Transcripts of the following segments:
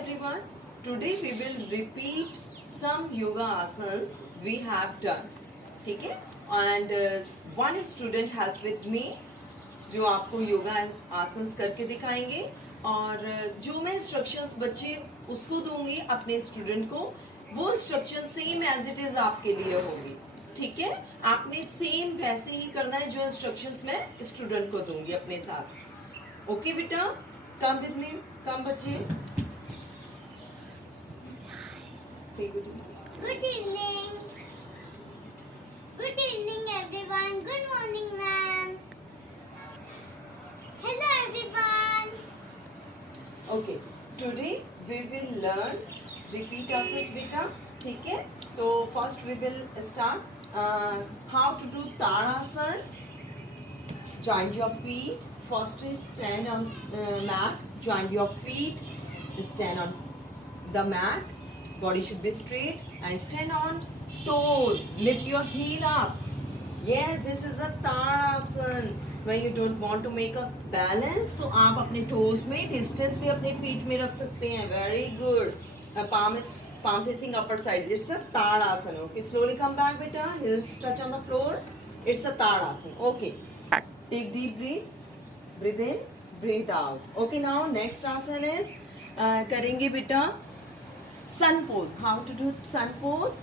everyone. Today we will repeat some yoga asanas we have done. ठीक है? And one student help with me जो आपको योगा आसन्स करके दिखाएंगे और जो मैं इंस्ट्रक्शंस बच्चे उसको दूंगी अपने स्टूडेंट को, वो instruction same as it is आपके लिए होगी. ठीक है? आपने सेम वैसे ही करना है जो इंस्ट्रक्शंस मैं स्टूडेंट को दूंगी अपने साथ. ओके बेटा, कम विद मी, कम बच्चे. Say good evening. Good evening. Good evening, everyone. Good morning, ma'am. Hello, everyone. Okay. Today we will learn repeat asanas, beta. ठीक है? तो first we will start how to do Tadasana. Join your feet. First is stand on mat. Join your feet. Stand on the mat. Body should be straight and stand on toes. Lift your heel up. Yes, this is a Tadasana. When you don't want to make a balance, तो आप अपने toes में distance भी अपने feet में रख सकते हैं. Very good. Palm facing upper side. It's a Tadasana. Okay, slowly come back, beta. Heels touch on the floor. It's a Tadasana. Okay. Take deep breath. Breathe in. Breathe out. Okay, now next asana is करेंगे बेटा sun pose. How to do sun pose?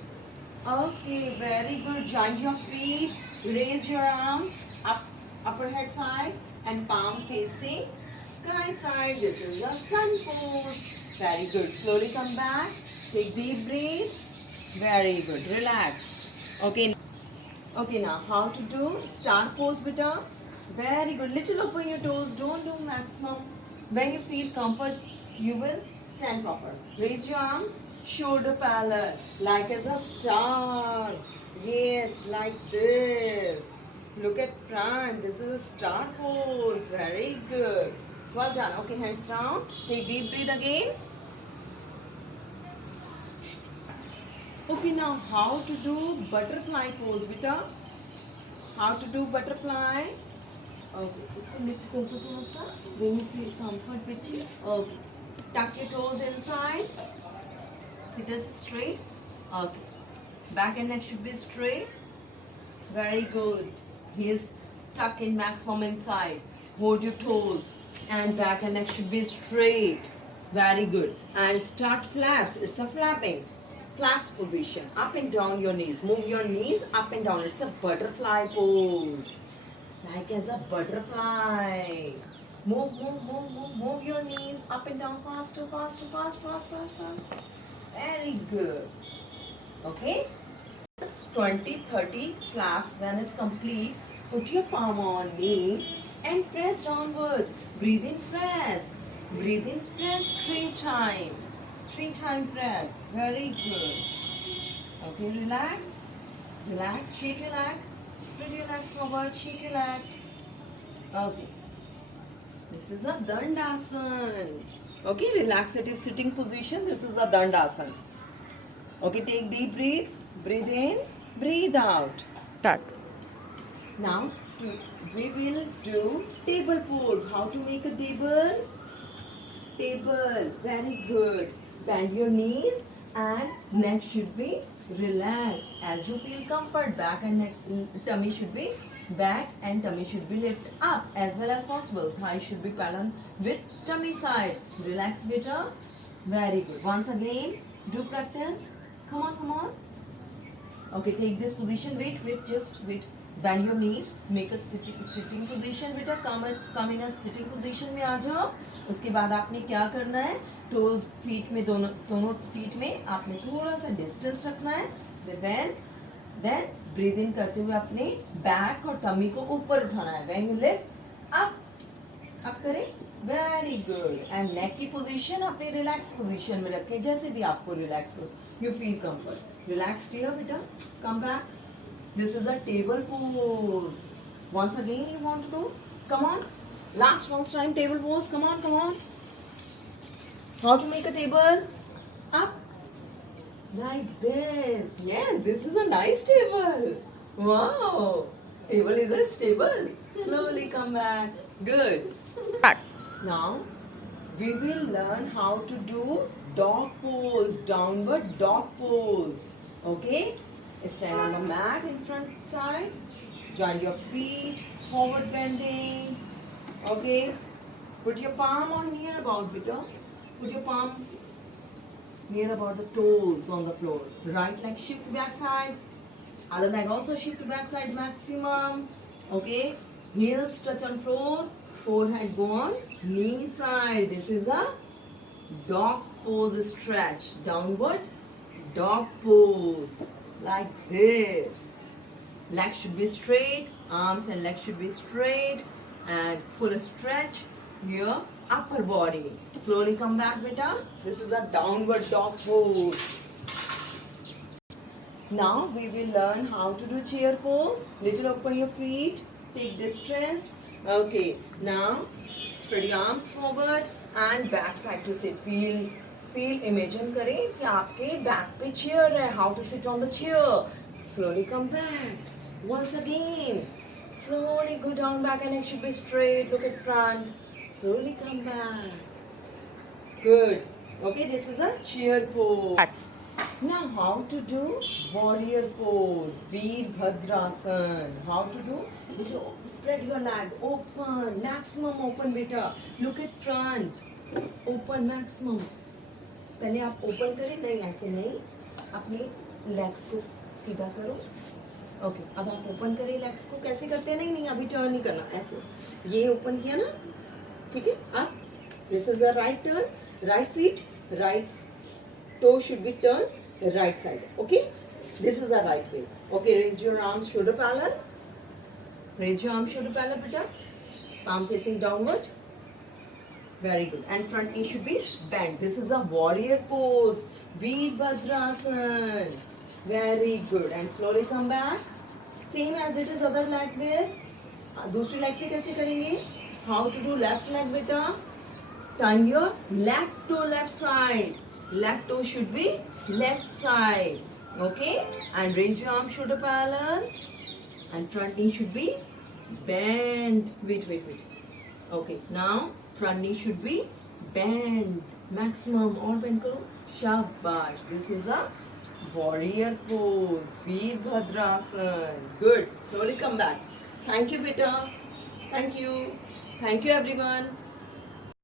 Okay, very good. Join your feet. Raise your arms up, upper head side and palm facing sky side. This is a sun pose. Very good. Slowly come back. Take deep breath. Very good. Relax. Okay. Okay, now how to do star pose, beta? Very good. Little open your toes. Don't do maximum. When you feel comfort, you will stand proper. Raise your arms. Shoulder parallel. Like as a star. Yes, like this. Look at front. This is a star pose. Very good. Well done. Okay, hands down. Take deep breath again. Okay, now how to do butterfly pose, beta? How to do butterfly? Okay, इसको lift करो थोड़ा सा. When you feel comfort, beta. Okay. Tuck your toes inside. Sit as straight. Okay. Back and neck should be straight. Very good. Heels tuck in maximum inside. Hold your toes. And back and neck should be straight. Very good. And start flaps. It's a flapping. Flaps position. Up and down your knees. Move your knees up and down. It's a butterfly pose. Like as a butterfly. Move your knees up and down faster. Very good. Okay. 20-30 flaps. When it's complete, put your palm on knees and press downward. Breathe in, press. Breathe in, press 3 times. 3 time press. Very good. Okay, relax. Relax. Shake your leg. Spread your leg forward. Shake your leg. Okay. This is a Dandasana. Okay, relaxative sitting position. This is a Dandasana. Okay, take deep breath. Breathe in. Breathe out. Start. Now, we will do table pose. How to make a table? Table. Very good. Bend your knees and neck should be relaxed. As you feel comfort, back and neck, tummy should be back and tummy should be lifted up as well as possible. Thigh should be parallel with tummy side. Relax, beta. Very good. Once again, do practice. Come on. Okay, take this position. Wait. Just wait. Bend your knees. Make a sitting position, beta. Come in a sitting position में आ जाओ. उसके बाद आपने क्या करना है? Toes feet में दोनों फीट में आपने थोड़ा सा डिस्टेंस रखना है. देन ब्रीथ इन करते हुए अपने बैक और टमी को ऊपर उठाना है. व्हेन यू लिफ्ट अप करें. Very good. एंड नेक की पोजीशन अपने रिलैक्स पोजीशन में रखें, जैसे भी आपको रिलैक्स हो, यू फील कंफर्ट. रिलैक्स किया बेटा. Come back. This is a table pose. Once again you want to do. Come on. Last one time table pose. Come on. How to make a table? Up. Like this. Yes, this is a nice table. Wow. Table is a stable. Slowly come back. Good. Start. Now we will learn how to do dog pose, downward dog pose. Okay, stand on the mat in front side, join your feet, forward bending. Okay, put your palm on near about, beta. Put your palm near about the toes on the floor. Right leg shift back side, other leg also shift back side maximum. Okay, knees touch on floor, forehead go on knee side. This is a dog pose stretch, downward dog pose, like this. Legs should be straight, arms and legs should be straight, and full stretch your upper body. Slowly come back, beta. This is a downward dog pose. Now we will learn how to do chair pose. Little open your feet, take distance. Okay, now spread your arms forward and back side to sit. Feel imagine करें कि आपके back पे chair है. How to sit on the chair. Slowly come back. Once again. Slowly go down back and neck should be straight. Look at front. Slowly come back. Good. Okay, this is a chair pose. Now how to do warrior pose, Veerbhadrasana. How to do? Spread your leg, open, maximum open beta. Look at front, open maximum. पहले आप open करें, नहीं ऐसे नहीं, अपने legs को सीधा करो. ओके, अब आप ओपन करें लेग्स को. कैसे करते हैं? नहीं अभी टर्न नहीं करना, ऐसे ये ओपन किया ना, ठीक है. अब this is the right turn, right feet, right toe should be turned right side. Okay, this is the right way. Okay, raise your arms shoulder parallel. Raise your arms shoulder parallel, beta. Palm facing downward. Very good. And front knee should be bent. This is a warrior pose, Veerbhadrasana. Very good. And slowly come back. Same as it is other leg with. दूसरी leg से कैसे करेंगे? How to do left leg, beta? Turn your left toe left side. Left toe should be left side. Okay, and raise your arm shoulder parallel, and front knee should be bent. Wait. Okay, now front knee should be bent maximum. All bend karo. Shabash. This is a warrior pose, Veerbhadrasana. Good. Slowly come back. Thank you, beta. Thank you everyone.